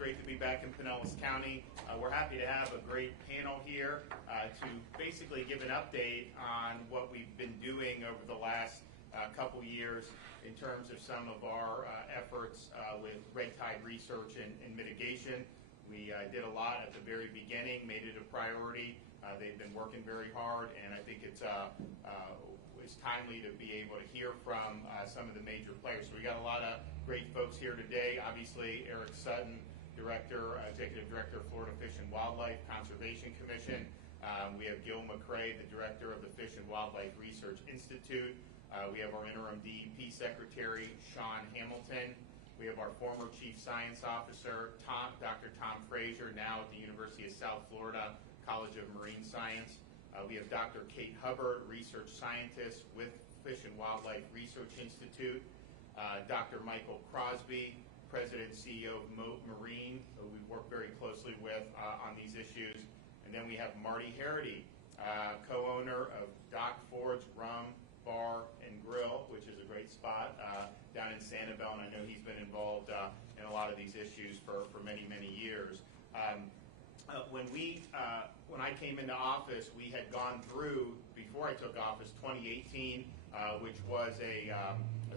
great to be back in Pinellas County. We're happy to have a great panel here to basically give an update on what we've been doing over the last couple years in terms of some of our efforts with red tide research and mitigation. We did a lot at the very beginning, made it a priority. They've been working very hard, and I think it's timely to be able to hear from some of the major players. So we got a lot of great folks here today. Obviously, Eric Sutton, Executive Director of Florida Fish and Wildlife Conservation Commission. We have Gil McCrae, the Director of the Fish and Wildlife Research Institute. We have our Interim DEP Secretary, Sean Hamilton. We have our former Chief Science Officer, Dr. Tom Frazier, now at the University of South Florida College of Marine Science. We have Dr. Kate Hubbard, research scientist with Fish and Wildlife Research Institute. Dr. Michael Crosby, President and CEO of Moat Marine, who we work very closely with on these issues. And then we have Marty Harity, co-owner of Doc Ford's Rum, Bar, and Grill, which is a great spot down in Sanibel, and I know he's been involved in a lot of these issues for many, many years. When I came into office, we had gone through, before I took office, 2018, which was a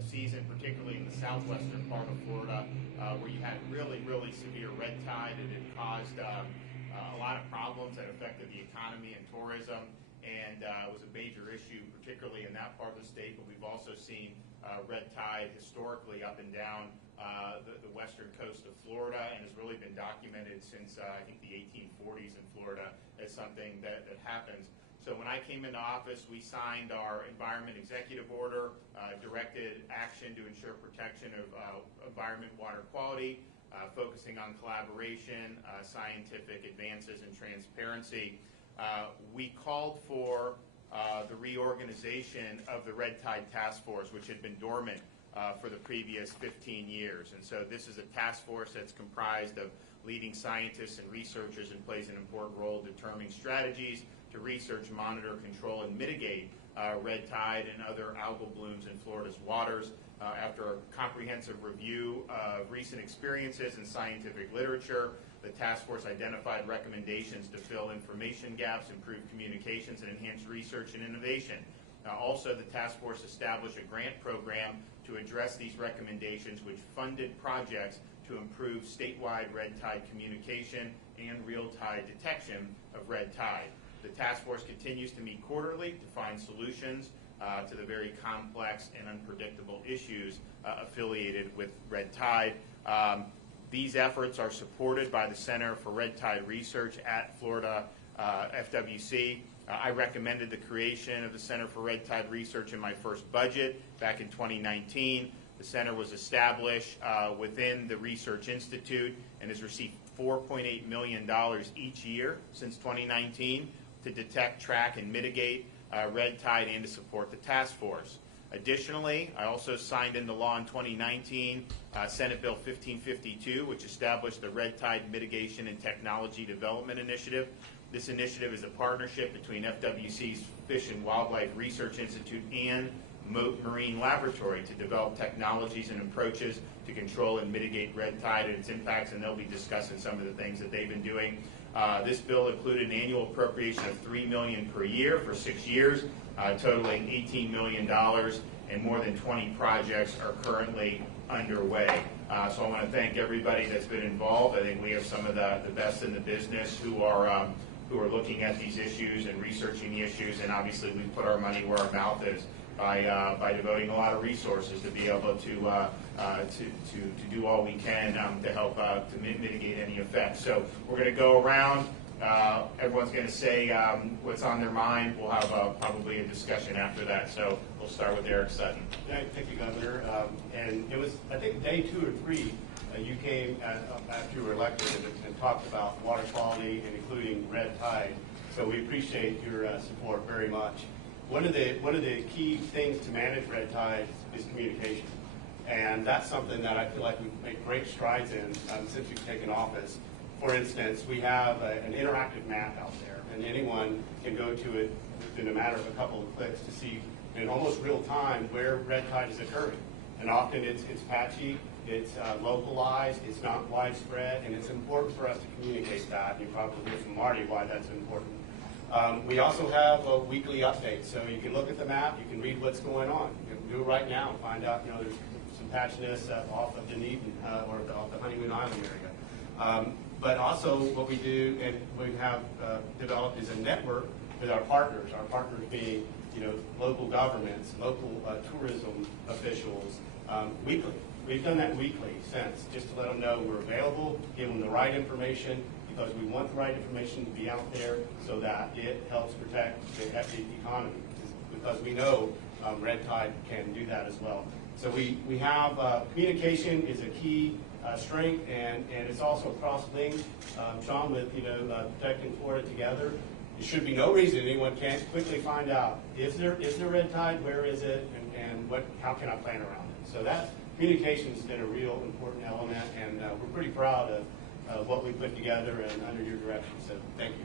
season, particularly in the southwestern part of Florida, where you had really, really severe red tide, and it caused a lot of problems that affected the economy and tourism, and it was a major issue, particularly in that part of the state, but we've also seen red tide historically up and down the western coast of Florida, and has really been documented since I think the 1840s in Florida as something that happens. So when I came into office, we signed our Environment Executive Order, directed action to ensure protection of environment, water quality, focusing on collaboration, scientific advances, and transparency. We called for the reorganization of the Red Tide Task Force, which had been dormant for the previous 15 years. And so this is a task force that's comprised of leading scientists and researchers and plays an important role in determining strategies to research, monitor, control, and mitigate red tide and other algal blooms in Florida's waters. After a comprehensive review of recent experiences and scientific literature, the task force identified recommendations to fill information gaps, improve communications, and enhance research and innovation. Also, the task force established a grant program to address these recommendations, which funded projects to improve statewide red tide communication and real tide detection of red tide. The task force continues to meet quarterly to find solutions to the very complex and unpredictable issues affiliated with red tide. These efforts are supported by the Center for Red Tide Research at Florida FWC. I recommended the creation of the Center for Red Tide Research in my first budget back in 2019. The center was established within the Research Institute and has received $4.8 million each year since 2019 to detect, track, and mitigate red tide and to support the task force. Additionally, I also signed into law in 2019 Senate Bill 1552, which established the Red Tide Mitigation and Technology Development Initiative. This initiative is a partnership between FWC's Fish and Wildlife Research Institute and Moat Marine Laboratory to develop technologies and approaches to control and mitigate red tide and its impacts, and they'll be discussing some of the things that they've been doing. This bill included an annual appropriation of $3 million per year for 6 years, totaling $18 million, and more than 20 projects are currently underway. So I want to thank everybody that's been involved. I think we have some of the best in the business who are looking at these issues and researching the issues, and obviously we put our money where our mouth is by devoting a lot of resources to be able to do all we can to help to mitigate any effects. So we're going to go around. Everyone's going to say what's on their mind. We'll have probably a discussion after that. So we'll start with Eric Sutton. Thank you, Governor. And it was, I think, day 2 or 3. You came after you were elected and talked about water quality and including red tide. So we appreciate your support very much. One of the key things to manage red tide is communication, and that's something that I feel like we've made great strides in since we've taken office. For instance, we have an interactive map out there, and anyone can go to it within a matter of a couple of clicks to see in almost real time where red tide is occurring. And often it's patchy, It's localized, it's not widespread, and it's important for us to communicate that. You probably hear from Marty why that's important. We also have a weekly update, so you can look at the map, you can read what's going on. You can do it right now and find out, there's some patchiness off of Dunedin or off the Honeymoon Island area. But also what we do, and we have developed, is a network with our partners being local governments, local tourism officials, weekly. We've done that weekly since, just to let them know we're available, give them the right information, because we want the right information to be out there so that it helps protect the economy. Because we know red tide can do that as well. So we have communication is a key strength, and it's also cross-linked. Sean, with protecting Florida together, there should be no reason anyone can't quickly find out, is there red tide, where is it, and how can I plan around it. So that communication has been a real important element, and we're pretty proud of what we put together and under your direction. So thank you.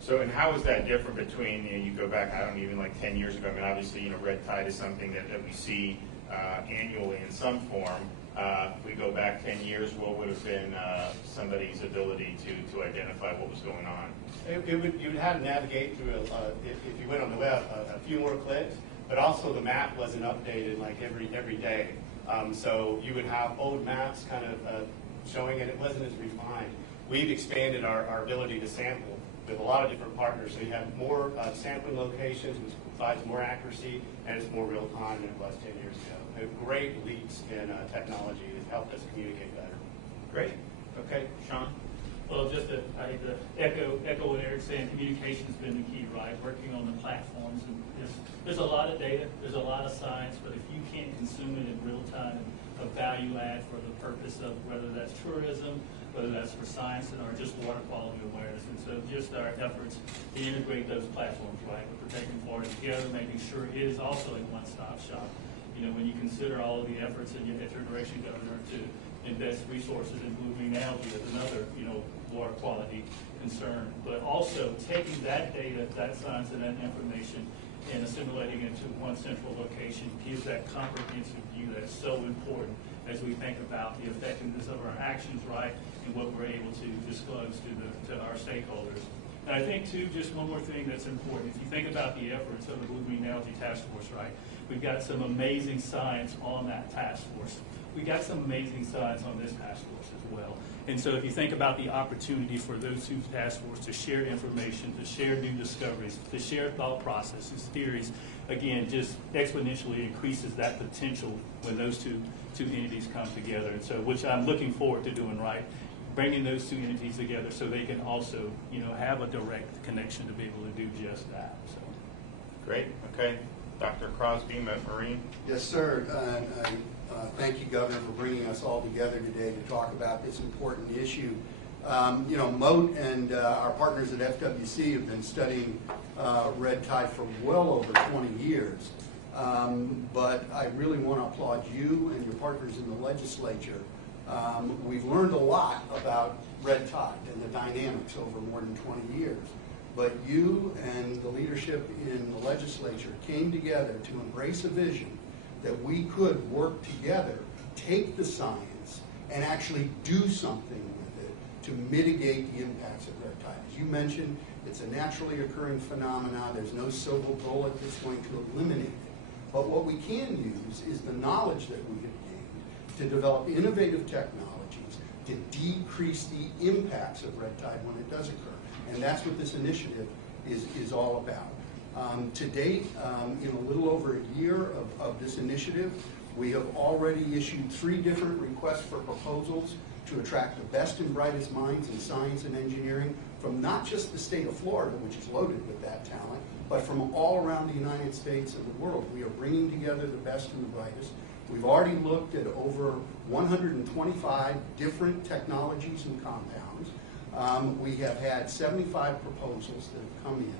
So, and how is that different between, you go back, I don't even like 10 years ago, I mean, obviously, red tide is something that we see annually in some form. If we go back 10 years, what would have been somebody's ability to identify what was going on? You would have to navigate through, if you went on the web, a few more clicks, but also the map wasn't updated like every day. So you would have old maps kind of showing it. It wasn't as refined. We've expanded our ability to sample with a lot of different partners. So you have more sampling locations, which provides more accuracy, and it's more real time than it was 10 years ago. Great leaps in technology that helped us communicate better. Great. Okay, Sean? Well, just I hate to echo what Eric's saying. Communication's been the key, right? Working on the platforms, and there's a lot of data, there's a lot of science, but if you can't consume it in real time, a value add for the purpose of whether that's tourism, whether that's for science, or just water quality awareness. And so just our efforts to integrate those platforms, right? We're protecting Florida together, making sure it is also a one-stop shop. When you consider all of the efforts at your direction, Governor, to invest resources in blue green algae as another, water quality concern, but also taking that data, that science, and that information and assimilating it to one central location gives that comprehensive view that's so important as we think about the effectiveness of our actions, right, and what we're able to disclose to our stakeholders. And I think, too, just one more thing that's important. If you think about the efforts of the Blue Green Algae Task Force, right, we've got some amazing science on that task force. We got some amazing science on this task force as well. And so if you think about the opportunity for those two task forces to share information, to share new discoveries, to share thought processes, theories, again, just exponentially increases that potential when those two entities come together. And so, which I'm looking forward to doing, right? Bringing those two entities together so they can also, have a direct connection to be able to do just that. So, great. Okay, Dr. Crosby, Marine. Yes, sir. Thank you, Governor, for bringing us all together today to talk about this important issue. Moat and our partners at FWC have been studying red tide for well over 20 years. But I really want to applaud you and your partners in the legislature. We've learned a lot about red tide and the dynamics over more than 20 years. But you and the leadership in the legislature came together to embrace a vision that we could work together, take the science, and actually do something with it to mitigate the impacts of red tide. As you mentioned, it's a naturally occurring phenomenon. There's no silver bullet that's going to eliminate it. But what we can use is the knowledge that we have gained to develop innovative technologies to decrease the impacts of red tide when it does occur. And that's what this initiative is all about. To date, in a little over a year of this initiative, we have already issued 3 different requests for proposals to attract the best and brightest minds in science and engineering from not just the state of Florida, which is loaded with that talent, but from all around the United States and the world. We are bringing together the best and the brightest. We've already looked at over 125 different technologies and compounds. We have had 75 proposals that have come in.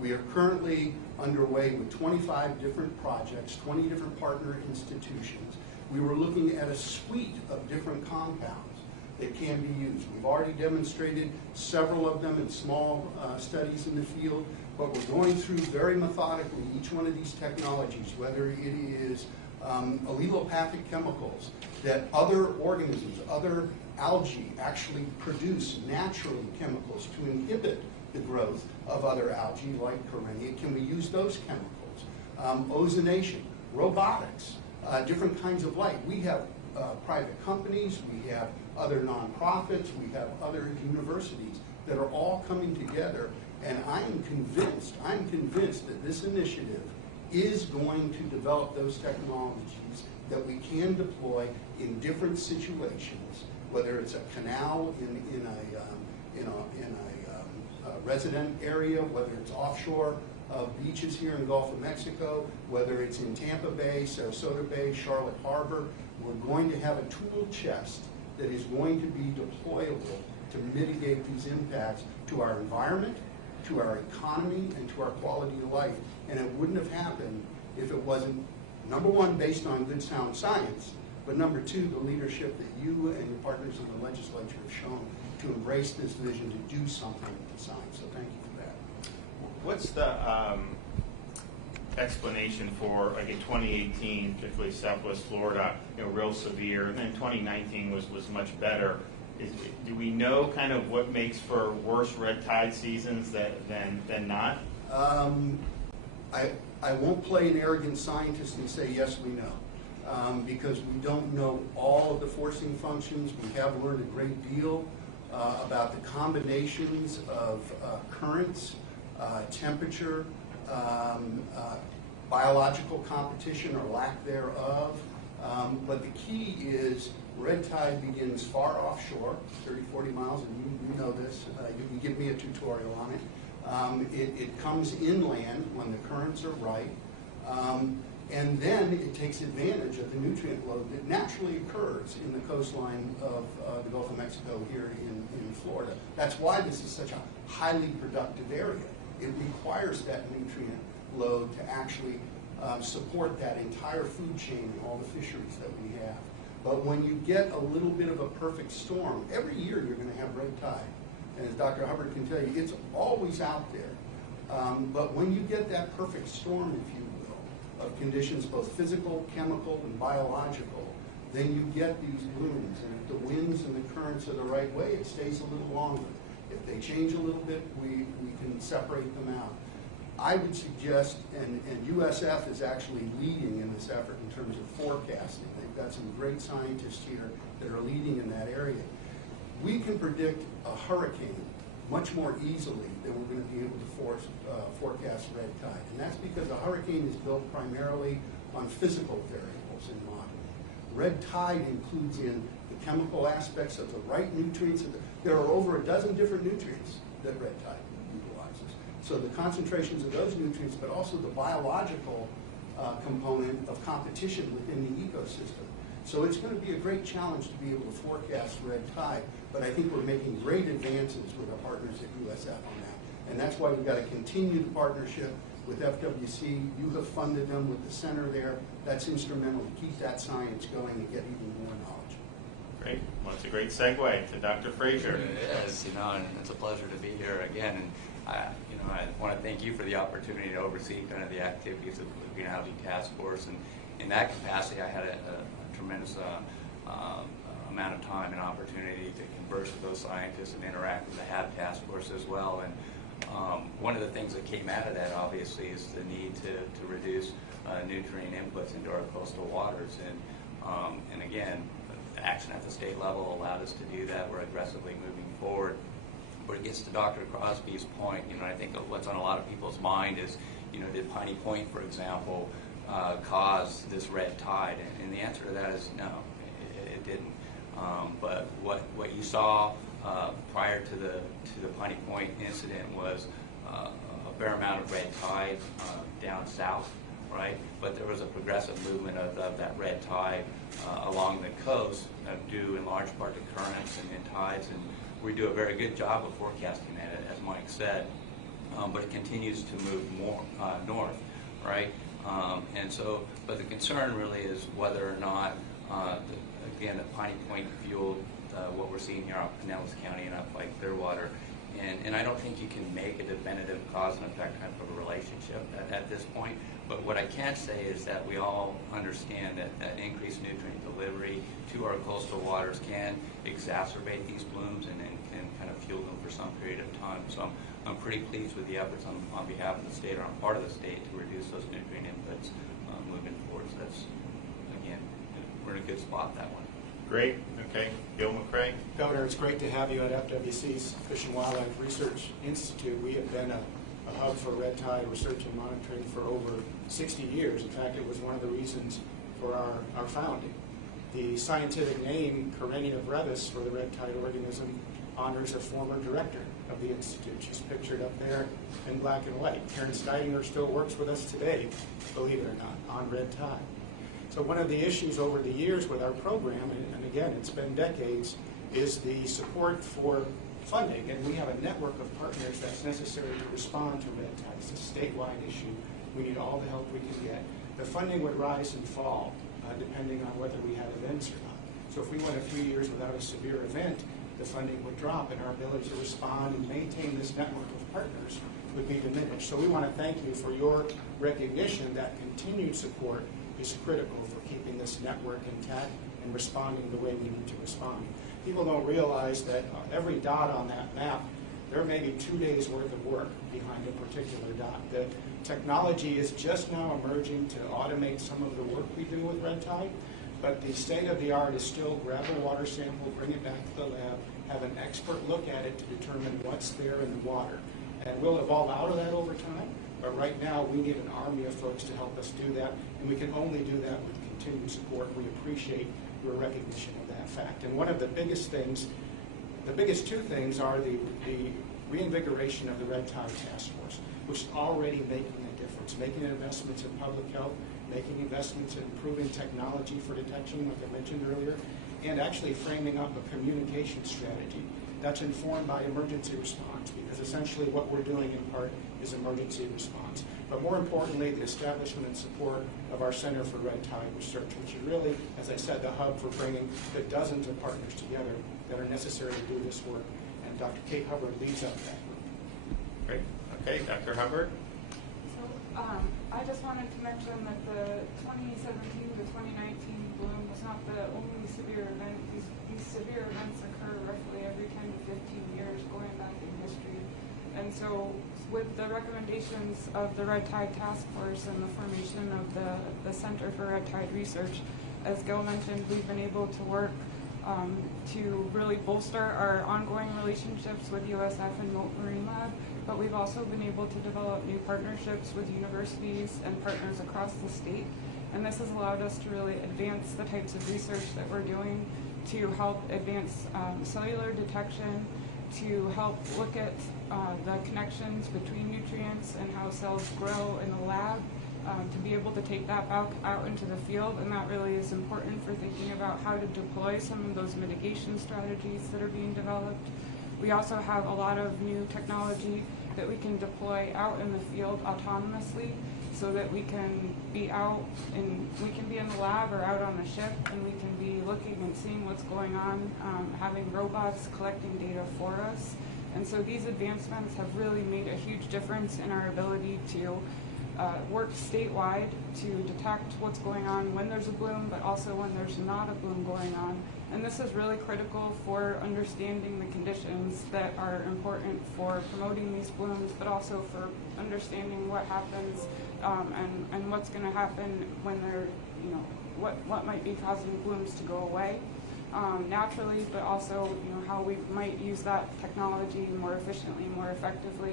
We are currently underway with 25 different projects, 20 different partner institutions. We were looking at a suite of different compounds that can be used. We've already demonstrated several of them in small studies in the field, but we're going through very methodically each one of these technologies, whether it is allelopathic chemicals that other organisms, other algae actually produce naturally, chemicals to inhibit the growth of other algae like Corynea. Can we use those chemicals? Ozonation, robotics, different kinds of light. We have private companies, we have other nonprofits, we have other universities that are all coming together, and I'm convinced that this initiative is going to develop those technologies that we can deploy in different situations, whether it's a canal in a resident area, whether it's offshore of beaches here in the Gulf of Mexico, whether it's in Tampa Bay, Sarasota Bay, Charlotte Harbor. We're going to have a tool chest that is going to be deployable to mitigate these impacts to our environment, to our economy, and to our quality of life. And it wouldn't have happened if it wasn't, number one, based on good sound science, but number two, the leadership that you and your partners in the legislature have shown to embrace this vision to do something with the science. So thank you for that. What's the explanation for, like in 2018, particularly Southwest Florida, real severe, and then 2019 was much better. Do we know kind of what makes for worse red tide seasons than not? I won't play an arrogant scientist and say yes, we know, because we don't know all of the forcing functions. We have learned a great deal about the combinations of currents, temperature, biological competition or lack thereof. But the key is red tide begins far offshore, 30, 40 miles, and you know this. You can give me a tutorial on it. It comes inland when the currents are right. And then it takes advantage of the nutrient load that naturally occurs in the coastline of the Gulf of Mexico here in Florida. That's why this is such a highly productive area. It requires that nutrient load to actually support that entire food chain and all the fisheries that we have. But when you get a little bit of a perfect storm, every year you're going to have red tide. And as Dr. Hubbard can tell you, it's always out there. But when you get that perfect storm, if you will, of conditions both physical, chemical, and biological, then you get these blooms. And if the winds and the currents are the right way, it stays a little longer. If they change a little bit, we can separate them out. I would suggest, and USF is actually leading in this effort in terms of forecasting. They've got some great scientists here that are leading in that area. We can predict a hurricane much more easily than we're going to be able to forecast red tide. And that's because a hurricane is built primarily on physical variables in modeling. Red tide includes in the chemical aspects of the right nutrients. There are over a dozen different nutrients that red tide utilizes. So the concentrations of those nutrients, but also the biological component of competition within the ecosystem. So it's going to be a great challenge to be able to forecast red tide, but I think we're making great advances with our partners at USF on that. And that's why we've got to continue the partnership with FWC. You have funded them with the center there. That's instrumental to keep that science going and get even more knowledge. Great. Well, it's a great segue to Dr. Frazier. It is, and it's a pleasure to be here again. And I want to thank you for the opportunity to oversee kind of the activities of the Green Algae Task Force. And in that capacity, I had a tremendous amount of time and opportunity to converse with those scientists and interact with the HAB Task Force as well. And one of the things that came out of that, obviously, is the need to reduce nutrient inputs into our coastal waters. And again, the action at the state level allowed us to do that. We're aggressively moving forward. But it gets to Dr. Crosby's point. I think what's on a lot of people's mind is, did Piney Point, for example, cause this red tide? And the answer to that is no, it didn't. But what you saw prior to the Piney Point incident was a fair amount of red tide down south, right? But there was a progressive movement of that red tide along the coast, due in large part to currents and tides. And we do a very good job of forecasting that, as Mike said. But it continues to move more north, right? And so, but the concern really is whether or not, again, the Piney Point fueled what we're seeing here up Pinellas County and up by Clearwater. And I don't think you can make a definitive cause and effect type of a relationship at this point. But what I can say is that we all understand that increased nutrient delivery to our coastal waters can exacerbate these blooms and kind of fuel them for some period of time. So I'm pretty pleased with the efforts on behalf of the state or on part of the state to reduce those nutrient inputs moving forward. So that's, again, we're in a good spot that one. Great. Okay. Bill McCray. Governor, it's great to have you at FWC's Fish and Wildlife Research Institute. We have been a hub for red tide research and monitoring for over 60 years. In fact, it was one of the reasons for our founding. The scientific name, Karenia brevis, for the red tide organism, honors a former director of the Institute. She's pictured up there in black and white. Karen Steidinger still works with us today, believe it or not, on red tide. So one of the issues over the years with our program, and again, it's been decades, is the support for funding. And we have a network of partners that's necessary to respond to red tide. It's a statewide issue. We need all the help we can get. The funding would rise and fall depending on whether we had events or not. So if we went a few years without a severe event, the funding would drop and our ability to respond and maintain this network of partners would be diminished. So we want to thank you for your recognition that continued support is critical for keeping this network intact and responding the way we need to respond. People don't realize that every dot on that map, there may be 2 days worth of work behind a particular dot. The technology is just now emerging to automate some of the work we do with red tide, but the state of the art is still grab a water sample, bring it back to the lab, have an expert look at it to determine what's there in the water. And we'll evolve out of that over time, but right now we need an army of folks to help us do that, and we can only do that with continued support. We appreciate your recognition of that fact. And one of the biggest things, the biggest two things are the reinvigoration of the Red Tide Task Force, which is already making a difference, making investments in public health, making investments in improving technology for detection, like I mentioned earlier, and actually framing up a communication strategy that's informed by emergency response, because essentially what we're doing in part is emergency response. But more importantly, the establishment and support of our Center for Red Tide Research, which is really, as I said, the hub for bringing the dozens of partners together that are necessary to do this work. And Dr. Kate Hubbard leads up that group. Great. Okay, Dr. Hubbard. So I just wanted to mention that the 2017 to 2019 bloom was not the only severe event. These severe events occur roughly every 10 to 15 years going back in history. And so with the recommendations of the Red Tide Task Force and the formation of the Center for Red Tide Research, as Gil mentioned, we've been able to work to really bolster our ongoing relationships with USF and Mote Marine Lab, but we've also been able to develop new partnerships with universities and partners across the state. And this has allowed us to really advance the types of research that we're doing to help advance cellular detection, to help look at the connections between nutrients and how cells grow in the lab, to be able to take that out into the field. And that really is important for thinking about how to deploy some of those mitigation strategies that are being developed. We also have a lot of new technology that we can deploy out in the field autonomously, so that we can be out and we can be in the lab or out on the ship, and we can be looking and seeing what's going on, having robots collecting data for us. And so these advancements have really made a huge difference in our ability to work statewide to detect what's going on when there's a bloom, but also when there's not a bloom going on. And this is really critical for understanding the conditions that are important for promoting these blooms, but also for understanding what happens and what's going to happen when they're, what might be causing blooms to go away naturally, but also, how we might use that technology more efficiently, more effectively,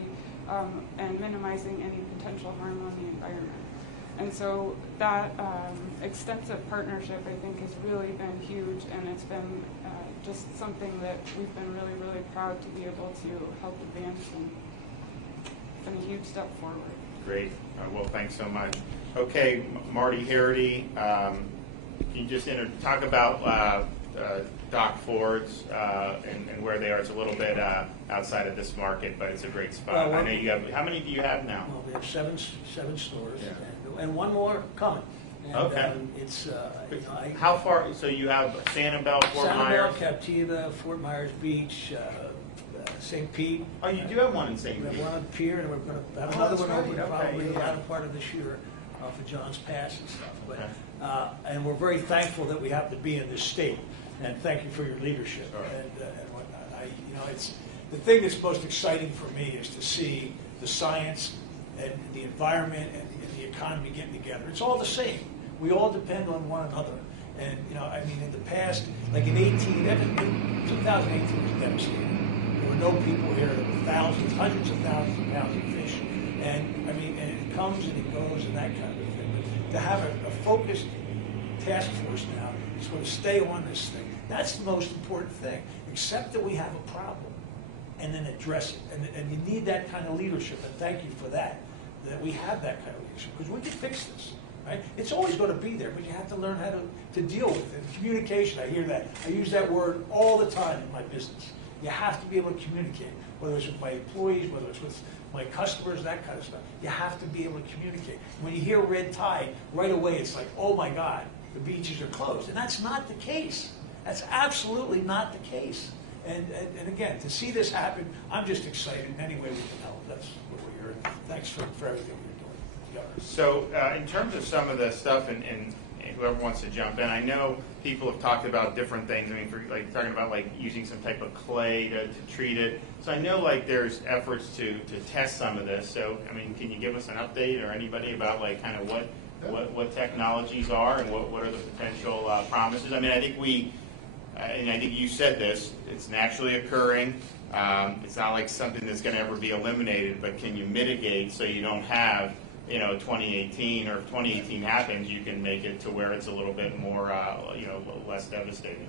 and minimizing any potential harm on the environment. And so that extensive partnership, I think, has really been huge, and it's been just something that we've been really, really proud to be able to help advance, and it's been a huge step forward. Great. Well, thanks so much. Okay, Marty Harity, can you just talk about Dock Fords and where they are? It's a little bit outside of this market, but it's a great spot. Well, I know you have. How many do you have now? Well, we have seven stores, Yeah. and one more coming. And, Okay. It's How far? So you have Sanibel, Fort Myers. Sanibel, Captiva, Fort Myers Beach, St. Pete. Oh, you do have one in St. We have Pete. one on Pier, and we're going to have Oh, another that's one right. open Okay, probably the yeah. latter part of this year for John's Pass and stuff. But, Okay. and we're very thankful that we happen to be in this state, and thank you for your leadership Sure. and whatnot. It's the thing that's most exciting for me is to see the science and the environment and the economy getting together. It's all the same. We all depend on one another. And, in the past, like in 2018 was devastating. There were no people here. There were thousands, hundreds of thousands of pounds of fish. And, and it comes and it goes and that kind of thing. But to have a focused task force now, sort of stay on this thing, that's the most important thing. Accept that we have a problem and then address it. And you need that kind of leadership, and thank you for that we have that kind of leadership, because we can fix this. Right? It's always going to be there, but you have to learn how to deal with it. Communication, I hear that. I use that word all the time in my business. You have to be able to communicate, whether it's with my employees, whether it's with my customers, that kind of stuff. You have to be able to communicate. When you hear red tide, right away it's like, oh my God, the beaches are closed. And that's not the case. That's absolutely not the case. And again, to see this happen, I'm just excited in any way we can help. That's what we're here. Thanks for everything you're doing. So in terms of some of the stuff, and whoever wants to jump in, I know people have talked about different things. I mean, for like talking about like using some type of clay to treat it. So I know like there's efforts to test some of this. So I mean, can you give us an update or anybody about like kind of what technologies are and what are the potential promises? I mean, I think and I think you said this. It's naturally occurring. It's not like something that's going to ever be eliminated, but can you mitigate so you don't have 2018, or if 2018 happens, you can make it to where it's a little bit more, less devastating.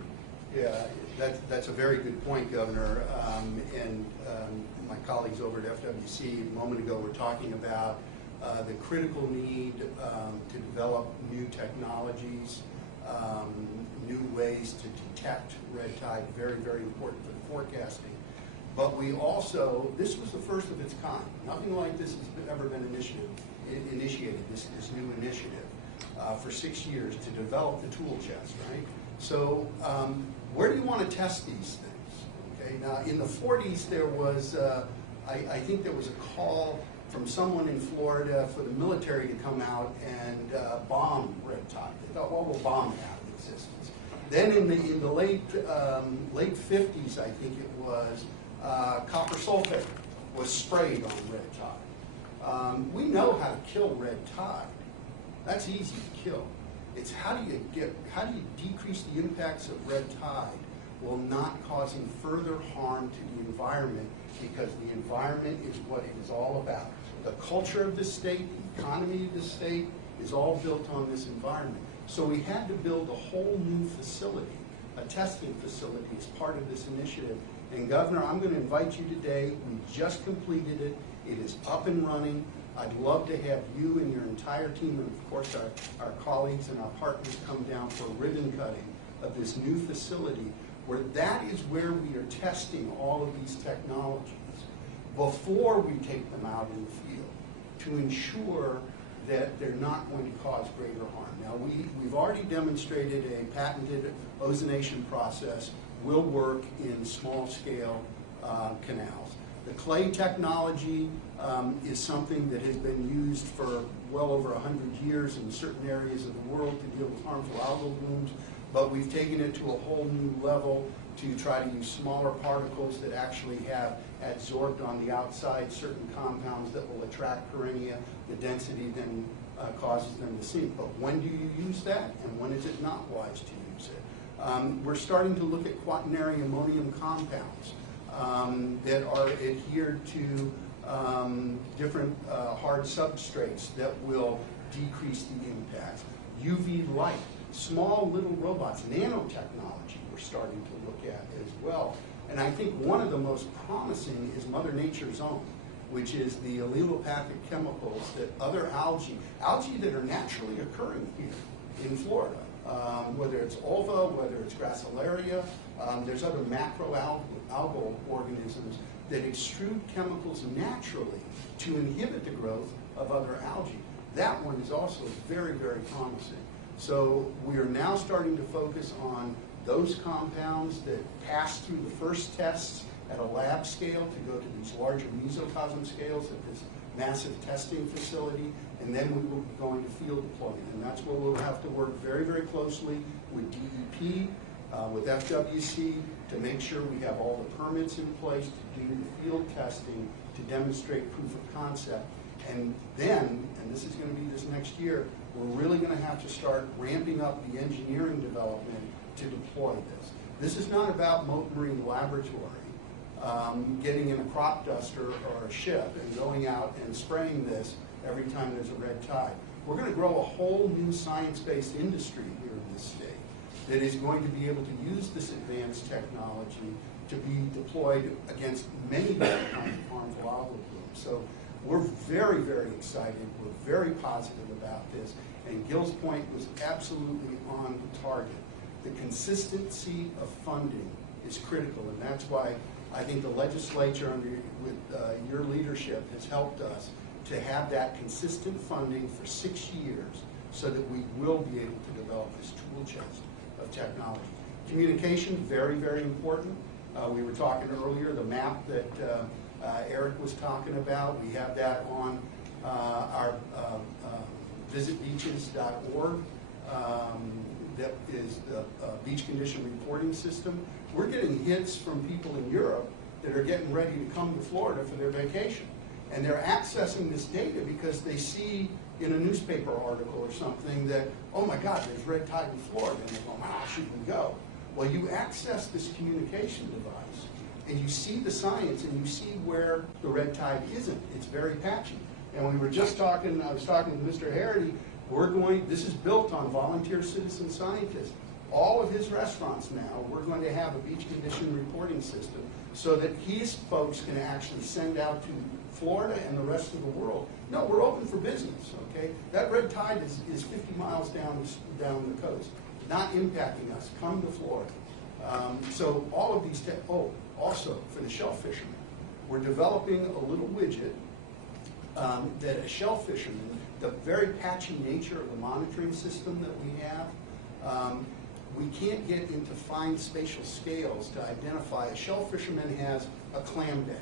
Yeah, that's a very good point, Governor. My colleagues over at FWC a moment ago were talking about the critical need to develop new technologies, new ways to detect red tide, very, very important for the forecasting. But we also, this was the first of its kind. Nothing like this has ever been initiated, this new initiative, for 6 years to develop the tool chest, right? So where do you want to test these things? Okay, now in the 40s there was, I think there was a call from someone in Florida for the military to come out and bomb red tide. They thought, well, we'll bomb it out of existence. Then in the late 50s, I think it was, copper sulfate was sprayed on red tide. We know how to kill red tide. That's easy to kill. It's how do you decrease the impacts of red tide while not causing further harm to the environment, because the environment is what it is all about. The culture of the state, the economy of the state is all built on this environment. So we had to build a whole new facility, a testing facility as part of this initiative. And Governor, I'm going to invite you today. We just completed it. It is up and running. I'd love to have you and your entire team, and of course our colleagues and our partners, come down for a ribbon cutting of this new facility, where that is where we are testing all of these technologies before we take them out in the field to ensure that they're not going to cause greater harm. Now, we've already demonstrated a patented ozonation process will work in small-scale canals. The clay technology is something that has been used for well over 100 years in certain areas of the world to deal with harmful algal blooms, but we've taken it to a whole new level to try to use smaller particles that actually have adsorbed on the outside certain compounds that will attract perennia. The density then causes them to sink. But when do you use that, and when is it not wise to use it? We're starting to look at quaternary ammonium compounds that are adhered to different hard substrates that will decrease the impact. UV light, small little robots, nanotechnology we're starting to look at as well. And I think one of the most promising is Mother Nature's own, which is the allelopathic chemicals that other algae that are naturally occurring here in Florida, whether it's ulva, whether it's gracilaria, there's other macroalgal organisms that extrude chemicals naturally to inhibit the growth of other algae. That one is also very, very promising. So we are now starting to focus on those compounds that pass through the first tests at a lab scale to go to these larger mesocosm scales at this massive testing facility, and then we will be going to field deployment. And that's where we'll have to work very, very closely with DEP, with FWC, to make sure we have all the permits in place to do the field testing to demonstrate proof of concept. And then, and this is going to be this next year, we're really going to have to start ramping up the engineering development to deploy this. This is not about Mote Marine Laboratory getting in a crop duster or a ship and going out and spraying this every time there's a red tide. We're going to grow a whole new science-based industry here in this state that is going to be able to use this advanced technology to be deployed against many different kinds of harmful algal blooms. So we're very, very excited. We're very positive about this. And Gil's point was absolutely on target. The consistency of funding is critical, and that's why I think the legislature with your leadership has helped us to have that consistent funding for 6 years so that we will be able to develop this tool chest of technology. Communication, very, very important. We were talking earlier, the map that Eric was talking about, we have that on our visitbeaches.org. That is the beach condition reporting system. We're getting hits from people in Europe that are getting ready to come to Florida for their vacation. And they're accessing this data because they see in a newspaper article or something that, oh my God, there's red tide in Florida. And they go, wow, should we go? Well, you access this communication device and you see the science and you see where the red tide isn't. It's very patchy. And we were just talking, I was talking with Mr. Harity, this is built on volunteer citizen scientists. All of his restaurants now, we're going to have a beach condition reporting system so that his folks can actually send out to Florida and the rest of the world. No, we're open for business, okay? That red tide is 50 miles down the coast, not impacting us. Come to Florida. So all of these, also for the shell fishermen, we're developing a little widget that a shell fisherman, the very patchy nature of the monitoring system that we have, we can't get into fine spatial scales to identify. A shell fisherman has a clam bed,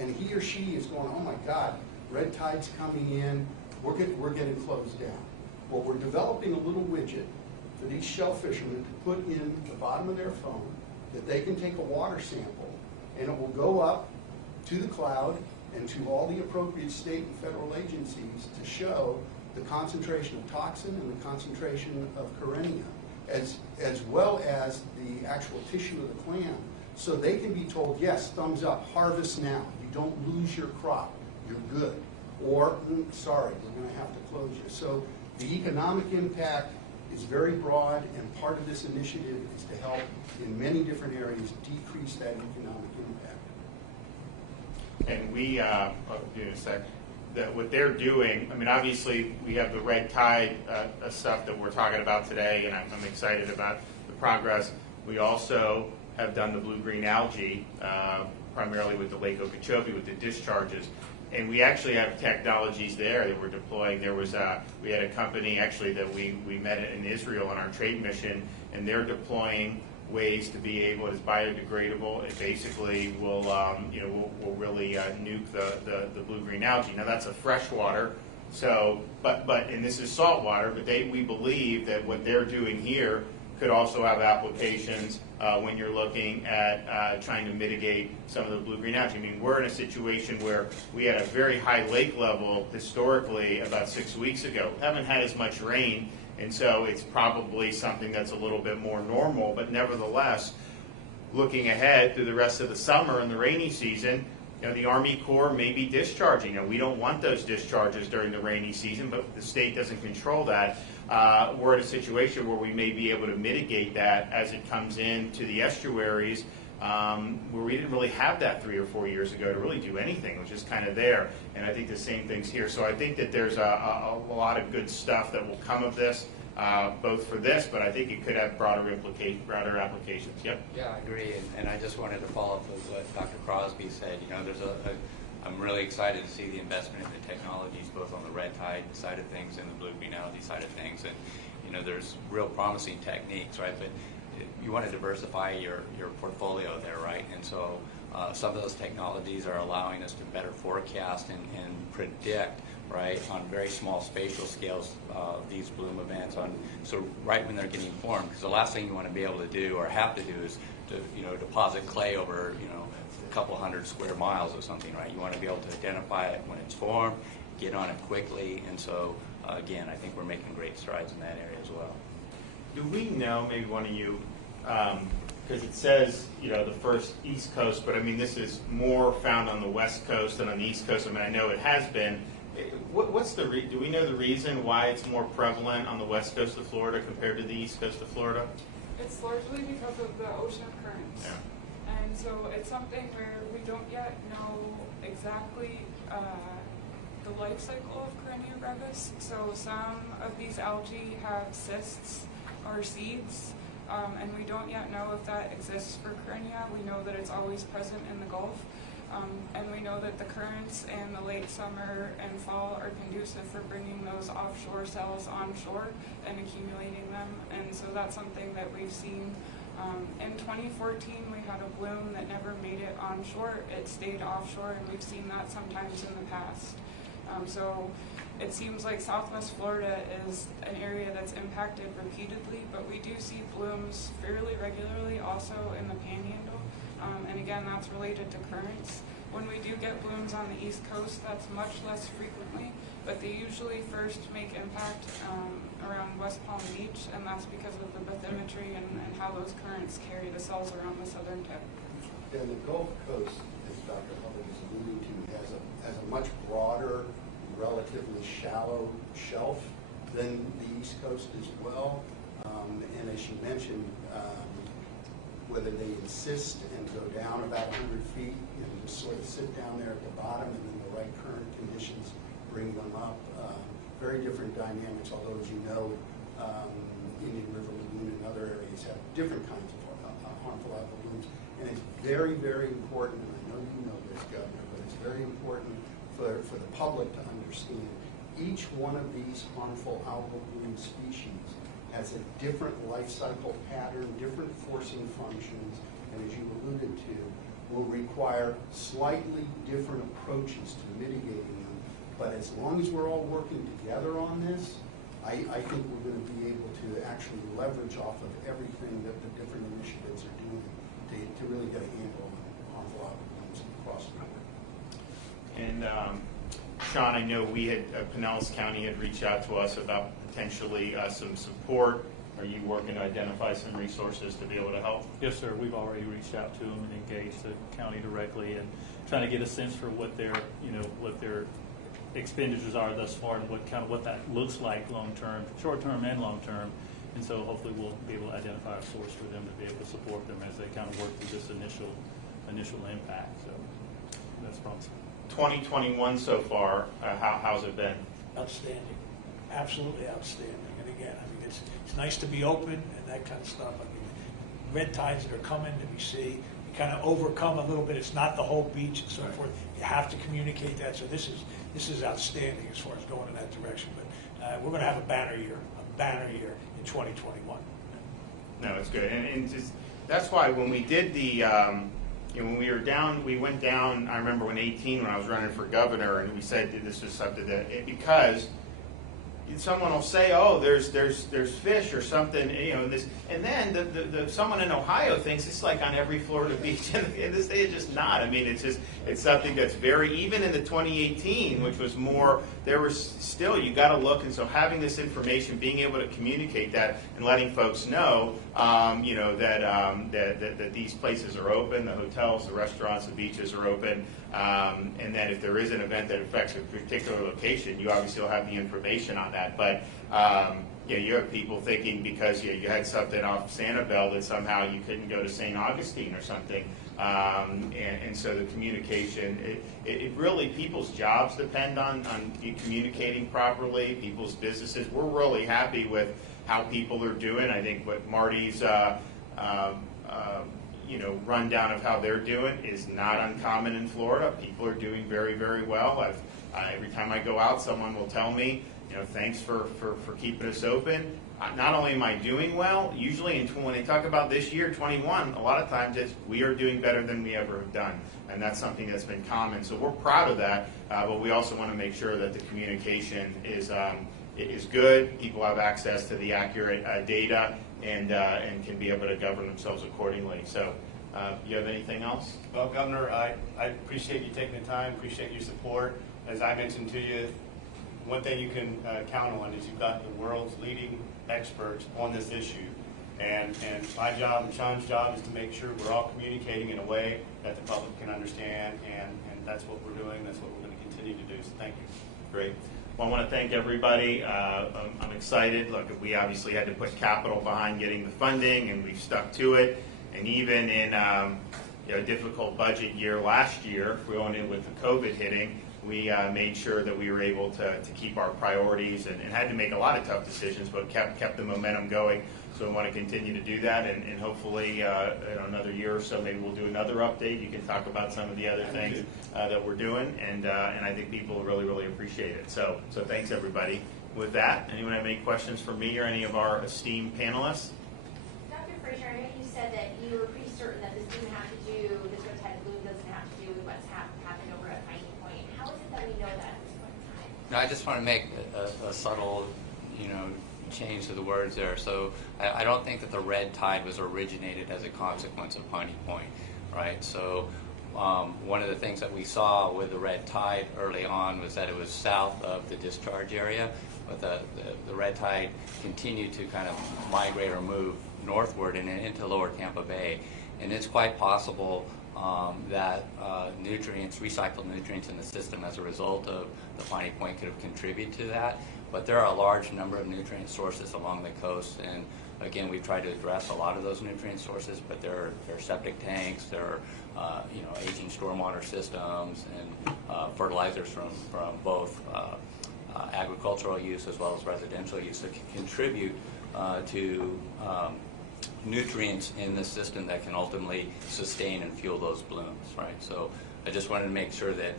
and he or she is going, oh my God, red tide's coming in, we're getting closed down. Well, we're developing a little widget for these shell fishermen to put in the bottom of their phone that they can take a water sample, and it will go up to the cloud and to all the appropriate state and federal agencies to show the concentration of toxin and the concentration of Karenia, as well as the actual tissue of the clam, so they can be told, yes, thumbs up, harvest now. You don't lose your crop, you're good. Or, sorry, we're going to have to close you. So the economic impact is very broad, and part of this initiative is to help in many different areas decrease that economic impact. And we, I'll do in a sec, that what they're doing, I mean, obviously we have the red tide stuff that we're talking about today, and I'm excited about the progress. We also have done the blue-green algae, primarily with the Lake Okeechobee, with the discharges. And we actually have technologies there that we're deploying. There was we had a company actually that we met in Israel on our trade mission, and they're deploying ways to be able, it's biodegradable. It basically will, will really nuke the blue-green algae. Now that's a freshwater, so, and this is saltwater, but we believe that what they're doing here could also have applications when you're looking at trying to mitigate some of the blue-green algae. I mean, we're in a situation where we had a very high lake level historically about 6 weeks ago. Haven't had as much rain, and so it's probably something that's a little bit more normal, but nevertheless, looking ahead through the rest of the summer and the rainy season, the Army Corps may be discharging. We don't want those discharges during the rainy season, but the state doesn't control that. We're in a situation where we may be able to mitigate that as it comes into the estuaries, where we didn't really have that 3 or 4 years ago to really do anything. It was just kind of there. And I think the same thing's here. So I think that there's a lot of good stuff that will come of this, both for this, but I think it could have broader applications. Yep. Yeah, I agree. And I just wanted to follow up with what Dr. Crosby said. I'm really excited to see the investment in the technologies, both on the red tide side of things and the blue-green algae side of things. And, there's real promising techniques, right? But you want to diversify your portfolio there, right? And so some of those technologies are allowing us to better forecast and predict, right, on very small spatial scales these bloom events. So right when they're getting formed, because the last thing you want to be able to do or have to do is to deposit clay over a couple hundred square miles or something, right? You want to be able to identify it when it's formed, get on it quickly, and so again, I think we're making great strides in that area as well. Do we know, maybe one of you, because it says, the first East Coast, but I mean, this is more found on the West Coast than on the East Coast. I mean, I know it has been. Do we know the reason why it's more prevalent on the West Coast of Florida compared to the East Coast of Florida? It's largely because of the ocean currents. Yeah. And so it's something where we don't yet know exactly the life cycle of Karenia brevis. So some of these algae have cysts or seeds, and we don't yet know if that exists for Karenia. We know that it's always present in the Gulf. And we know that the currents in the late summer and fall are conducive for bringing those offshore cells onshore and accumulating them. And so that's something that we've seen. In 2014, we had a bloom that never made it onshore. It stayed offshore, and we've seen that sometimes in the past. So it seems like Southwest Florida is an area that's impacted repeatedly, but we do see blooms fairly regularly also in the Panhandle. And again, that's related to currents. When we do get blooms on the East Coast, that's much less frequently, but they usually first make impact around West Palm Beach, and that's because of the bathymetry and how those currents carry the cells around the southern tip. And the Gulf Coast, as Dr. Hubbard is alluding to, has a much broader, relatively shallow shelf than the East Coast as well. And as you mentioned, whether they insist and go down about 100 feet and just sort of sit down there at the bottom, and then the right current conditions bring them up. Very different dynamics, although as you know, Indian River Lagoon and other areas have different kinds of harmful algal blooms. And it's very, very important, and I know you know this, Governor, but it's very important for the public to understand. Each one of these harmful algal bloom species has a different life cycle pattern, different forcing functions, and as you alluded to, will require slightly different approaches to mitigating them. But as long as we're all working together on this, I think we're going to be able to actually leverage off of everything that the different initiatives are doing to really get a handle on harmful algal blooms across the board. And Sean, I know Pinellas County had reached out to us about potentially some support. Are you working to identify some resources to be able to help? Yes, sir. We've already reached out to them and engaged the county directly and trying to get a sense for what their expenditures are thus far and what that looks like long term, short term and long term. And so hopefully we'll be able to identify a source for them to be able to support them as they kind of work through this initial impact. So that's promising. 2021 so far, how's it been? Outstanding, absolutely outstanding. And again, I mean, it's nice to be open and that kind of stuff. I mean, red tides that are coming that we see, you kind of overcome a little bit. It's not the whole beach and so forth. You have to communicate that. So this is outstanding as far as going in that direction. But we're going to have a banner year in 2021. No, it's good, and just that's why when we did the. When we went down, I remember when I was running for governor, and we said this was something because someone will say, oh, there's fish or something, and then someone in Ohio thinks it's like on every Florida beach, and this day it's just not. I mean, it's something that's even in the 2018, which was more, there was still, you got to look, and so having this information, being able to communicate that and letting folks know, that these places are open, the hotels, the restaurants, the beaches are open, and that if there is an event that affects a particular location, you obviously will have the information on that. But you have people thinking because you had something off Sanibel that somehow you couldn't go to St. Augustine or something, and so the communication, it really, people's jobs depend on you communicating properly, people's businesses. We're really happy with how people are doing. I think what Marty's rundown of how they're doing is not uncommon in Florida. People are doing very, very well. Every time I go out, someone will tell me, thanks for keeping us open. not only am I doing well, usually when they talk about this year, 21, a lot of times it's we are doing better than we ever have done. And that's something that's been common. So we're proud of that, but we also want to make sure that the communication is good, people have access to the accurate data, and can be able to govern themselves accordingly. So you have anything else? Well, Governor, I appreciate you taking the time, appreciate your support. As I mentioned to you, one thing you can count on is you've got the world's leading experts on this issue. And my job and Sean's job is to make sure we're all communicating in a way that the public can understand, and that's what we're doing, that's what we're going to continue to do. So thank you. Great. Well, I want to thank everybody. I'm excited. Look, we obviously had to put capital behind getting the funding, and we've stuck to it. And even in a difficult budget year last year, going in with the COVID hitting, we made sure that we were able to keep our priorities and had to make a lot of tough decisions, but kept the momentum going. So we want to continue to do that, and hopefully in another year or so, maybe we'll do another update. You can talk about some of the other things that we're doing, and I think people really, really appreciate it. So thanks, everybody. With that, anyone have any questions for me or any of our esteemed panelists? Dr. Fraser, I know you said that you were pretty certain that this didn't have to do, this red tide bloom doesn't have to do with what's happened over at Piney Point. How is it that we know that at this point in time? No, I just want to make a subtle, change to the words there. So I don't think that the red tide was originated as a consequence of Piney Point, right? So one of the things that we saw with the red tide early on was that it was south of the discharge area, but the red tide continued to kind of migrate or move northward and into lower Tampa Bay. And it's quite possible that recycled nutrients in the system as a result of the Piney Point could have contributed to that. But there are a large number of nutrient sources along the coast, and again, we've tried to address a lot of those nutrient sources, but there are septic tanks, there are aging stormwater systems, and fertilizers from both agricultural use as well as residential use that can contribute to nutrients in the system that can ultimately sustain and fuel those blooms, right? So I just wanted to make sure that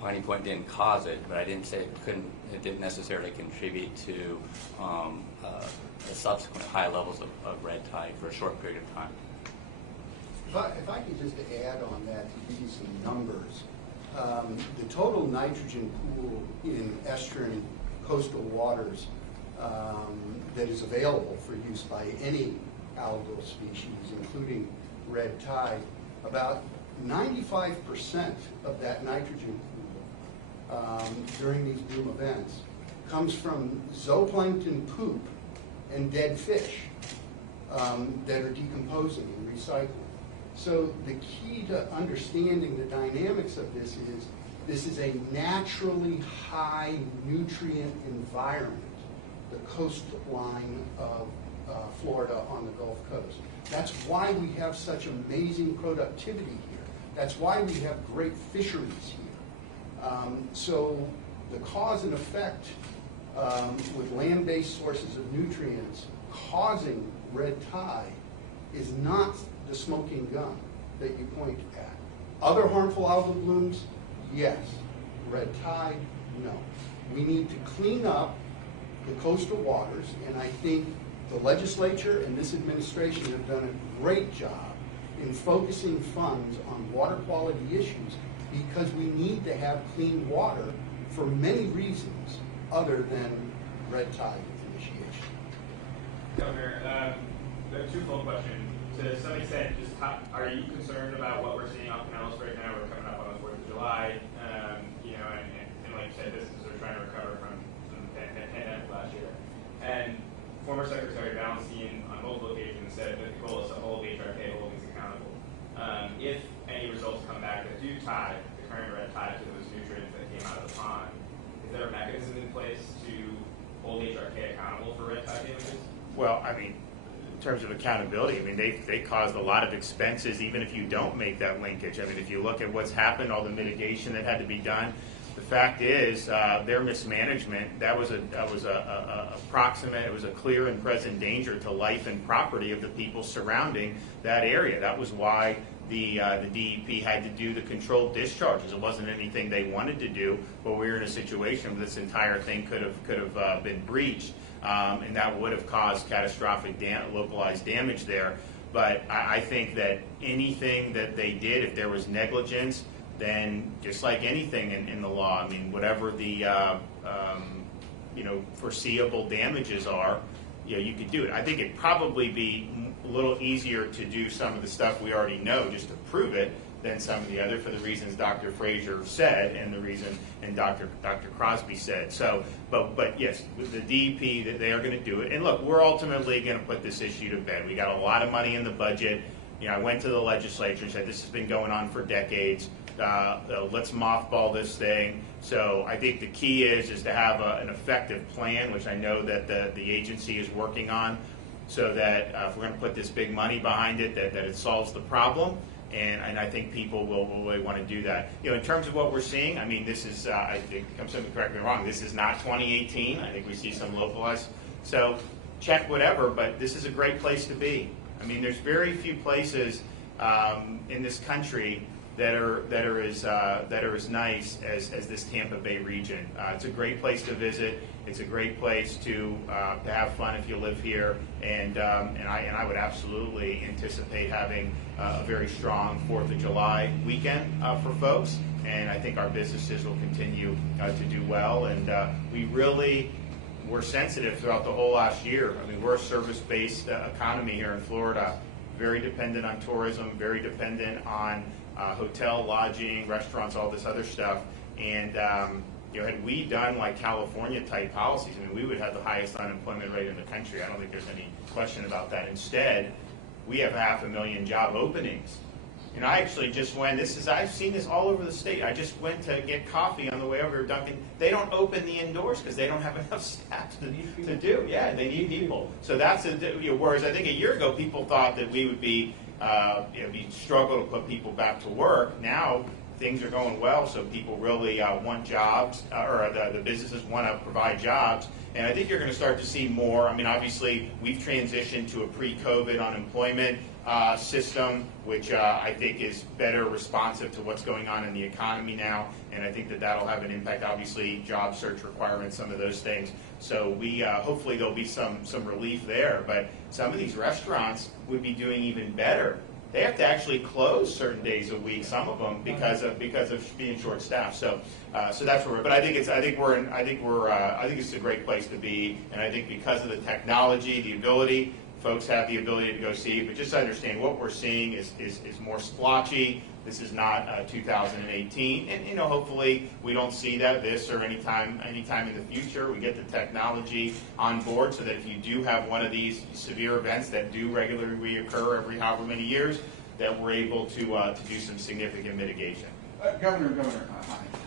Piney Point didn't cause it, but I didn't say it didn't necessarily contribute to the subsequent high levels of red tide for a short period of time. If I could just add on that to give you some numbers, the total nitrogen pool in estuarine coastal waters that is available for use by any algal species, including red tide, about 95% of that nitrogen pool during these bloom events comes from zooplankton poop and dead fish that are decomposing and recycling. So the key to understanding the dynamics of this is a naturally high nutrient environment, the coastline of Florida on the Gulf Coast. That's why we have such amazing productivity here. That's why we have great fisheries here. So the cause and effect with land-based sources of nutrients causing red tide is not the smoking gun that you point at. Other harmful algal blooms, yes. Red tide, no. We need to clean up the coastal waters, and I think the legislature and this administration have done a great job in focusing funds on water quality issues because we need to have clean water for many reasons other than red tide initiation. Governor, a twofold question. To some extent, just are you concerned about what we're seeing off canals right now? We're coming up on the 4th of July, and like you said, businesses are trying to recover from the pandemic last year. And former Secretary Valenstein on multiple occasions said that the goal is to hold HRK holdings accountable. If any results come back that do tie the current red tide to those nutrients that came out of the pond, is there a mechanism in place to hold HRK accountable for red tide damages? Well, I mean, in terms of accountability, I mean, they caused a lot of expenses even if you don't make that linkage. I mean, if you look at what's happened, all the mitigation that had to be done, the fact is their mismanagement, that was a proximate, it was a clear and present danger to life and property of the people surrounding that area. That was why the DEP had to do the controlled discharges. It wasn't anything they wanted to do, but we were in a situation where this entire thing could have been breached, and that would have caused catastrophic localized damage there. But I think that anything that they did, if there was negligence, then just like anything in the law, I mean, whatever the foreseeable damages are, you could do it. I think it'd probably be a little easier to do some of the stuff we already know just to prove it than some of the other, for the reasons Dr. Frazier said and the reason and Dr. Crosby said. So, but yes, with the DEP, that they are going to do it. And look, we're ultimately going to put this issue to bed. We got a lot of money in the budget. I went to the legislature and said this has been going on for decades. Let's mothball this thing. So I think the key is to have an effective plan, which I know that the agency is working on, so that if we're going to put this big money behind it, that it solves the problem. And I think people will really want to do that. In terms of what we're seeing, I mean, this is, I think, I'm saying correct me wrong, this is not 2018. I think we see some localized. So check whatever, but this is a great place to be. I mean, there's very few places in this country that are as nice as this Tampa Bay region. It's a great place to visit. It's a great place to have fun if you live here, and I would absolutely anticipate having a very strong 4th of July weekend for folks, and I think our businesses will continue to do well. And we really were sensitive throughout the whole last year. I mean, we're a service-based economy here in Florida, very dependent on tourism, very dependent on hotel, lodging, restaurants, all this other stuff. And had we done like California-type policies, I mean, we would have the highest unemployment rate in the country. I don't think there's any question about that. Instead, we have 500,000 job openings. I actually just went, I've seen this all over the state. I just went to get coffee on the way over to Dunkin'. They don't open the indoors because they don't have enough staff to do. Yeah, they need people. So that's whereas I think a year ago people thought that we would be struggle to put people back to work. Now things are going well, so people really want jobs, or the businesses want to provide jobs. And I think you're going to start to see more. I mean, obviously, we've transitioned to a pre-COVID unemployment system, which I think is better responsive to what's going on in the economy now. And I think that that'll have an impact. Obviously, job search requirements, some of those things. So we hopefully there'll be some relief there. But some of these restaurants would be doing even better. They have to actually close certain days a week, some of them, because of being short-staffed. So that's where. But I think it's a great place to be, and I think because of the technology, the ability, folks have the ability to go see. But just understand what we're seeing is more splotchy. This is not 2018, and hopefully we don't see this or anytime in the future. We get the technology on board so that if you do have one of these severe events that do regularly reoccur every however many years, that we're able to do some significant mitigation. Governor,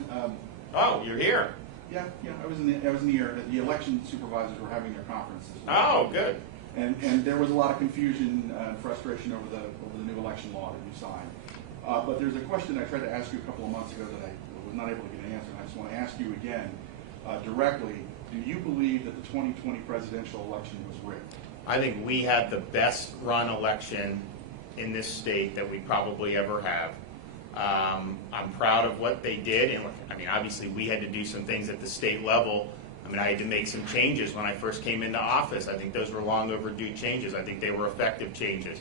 hi. Oh, you're here. Yeah. I was in the air. The election supervisors were having their conference this week. Oh, good. And there was a lot of confusion and frustration over the new election law that you signed. But there's a question I tried to ask you a couple of months ago that I was not able to get an answer, and I just want to ask you again directly. Do you believe that the 2020 presidential election was rigged? I think we had the best run election in this state that we probably ever have. I'm proud of what they did, and I mean, obviously we had to do some things at the state level. I mean, I had to make some changes when I first came into office. I think those were long overdue changes. I think they were effective changes.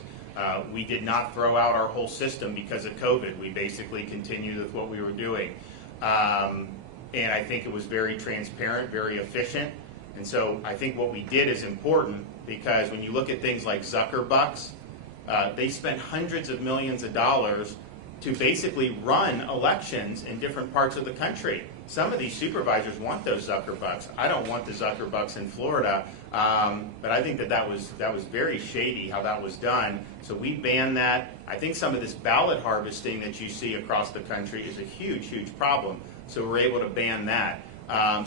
We did not throw out our whole system because of COVID. We basically continued with what we were doing. And I think it was very transparent, very efficient. And so I think what we did is important because when you look at things like Zuckerbucks, they spent hundreds of millions of dollars to basically run elections in different parts of the country. Some of these supervisors want those Zuckerbucks. I don't want the Zuckerbucks in Florida, but I think that was very shady how that was done. So we banned that. I think some of this ballot harvesting that you see across the country is a huge, huge problem. So we're able to ban that.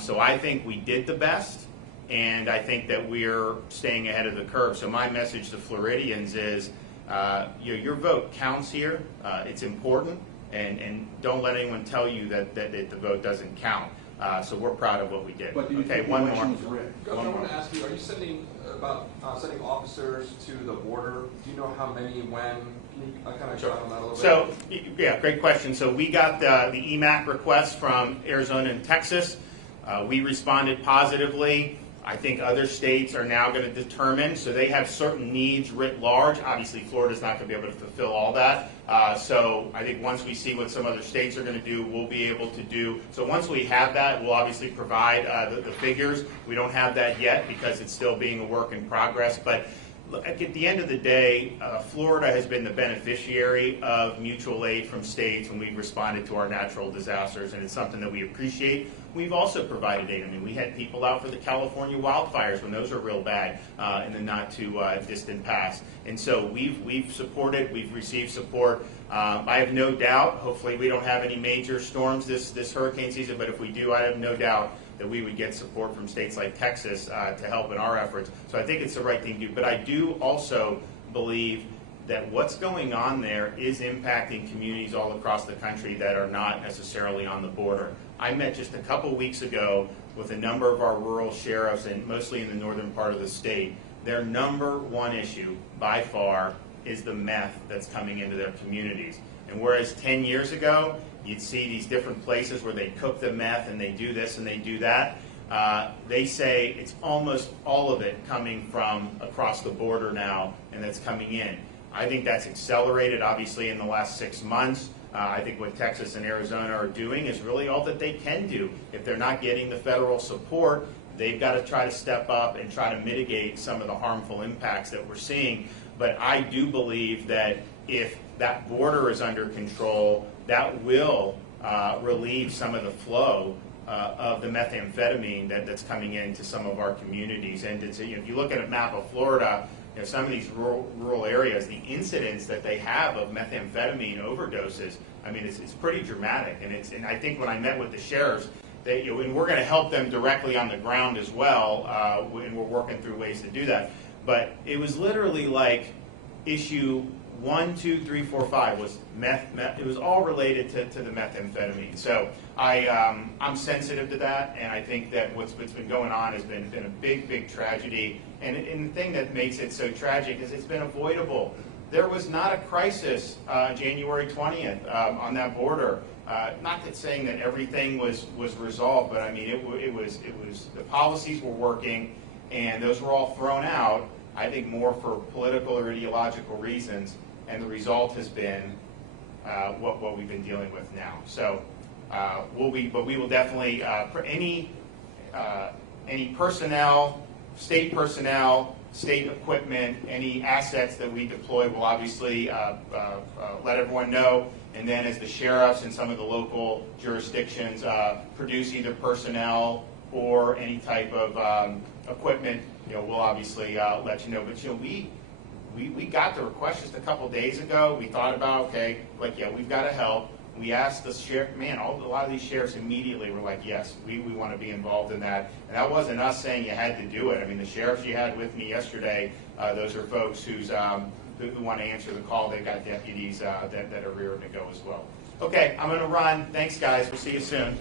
So I think we did the best, and I think that we're staying ahead of the curve. So my message to Floridians is, your vote counts here. It's important. And don't let anyone tell you that the vote doesn't count. So we're proud of what we did. But do you think the election was rigged? Governor, I want to ask you, are you sending officers to the border? Do you know how many, when, I kind of tried on that a little bit. So, yeah, great question. So we got the EMAC request from Arizona and Texas. We responded positively. I think other states are now going to determine, so they have certain needs writ large. Obviously, Florida's not going to be able to fulfill all that. So I think once we see what some other states are going to do, we'll be able to do. So once we have that, we'll obviously provide the figures. We don't have that yet because it's still being a work in progress. But look, at the end of the day, Florida has been the beneficiary of mutual aid from states when we've responded to our natural disasters, and it's something that we appreciate. We've also provided aid. I mean, we had people out for the California wildfires when those are real bad in the not too distant past. And so we've supported, we've received support. I have no doubt, hopefully we don't have any major storms this hurricane season, but if we do, I have no doubt that we would get support from states like Texas to help in our efforts. So I think it's the right thing to do. But I do also believe that what's going on there is impacting communities all across the country that are not necessarily on the border. I met just a couple weeks ago with a number of our rural sheriffs, and mostly in the northern part of the state. Their number one issue, by far, is the meth that's coming into their communities. And whereas 10 years ago, you'd see these different places where they cook the meth and they do this and they do that, they say it's almost all of it coming from across the border now, and that's coming in. I think that's accelerated, obviously, in the last 6 months. I think what Texas and Arizona are doing is really all that they can do. If they're not getting the federal support, they've got to try to step up and try to mitigate some of the harmful impacts that we're seeing. But I do believe that if that border is under control, that will relieve some of the flow of the methamphetamine that's coming into some of our communities. And it's, if you look at a map of Florida, some of these rural areas, the incidence that they have of methamphetamine overdoses, I mean, it's pretty dramatic. And I think when I met with the sheriffs, and we're going to help them directly on the ground as well, and we're working through ways to do that. But it was literally like issue 1, 2, 3, 4, 5 was meth. It was all related to the methamphetamine. So I'm sensitive to that, and I think that what's been going on has been a big tragedy. And the thing that makes it so tragic is it's been avoidable. There was not a crisis January 20th on that border. Not that saying that everything was resolved, but I mean it was the policies were working, and those were all thrown out. I think more for political or ideological reasons, and the result has been what we've been dealing with now. So we will definitely any personnel, state personnel, state equipment, any assets that we deploy, will obviously let everyone know. And then as the sheriffs and some of the local jurisdictions produce either personnel or any type of equipment, we'll obviously let you know. But we got the request just a couple days ago. We thought about, we've got to help. We asked the sheriff, a lot of these sheriffs immediately were like, yes, we want to be involved in that. And that wasn't us saying you had to do it. I mean, the sheriffs you had with me yesterday, those are folks who want to answer the call. They've got deputies that are rearing to go as well. Okay, I'm going to run. Thanks, guys. We'll see you soon.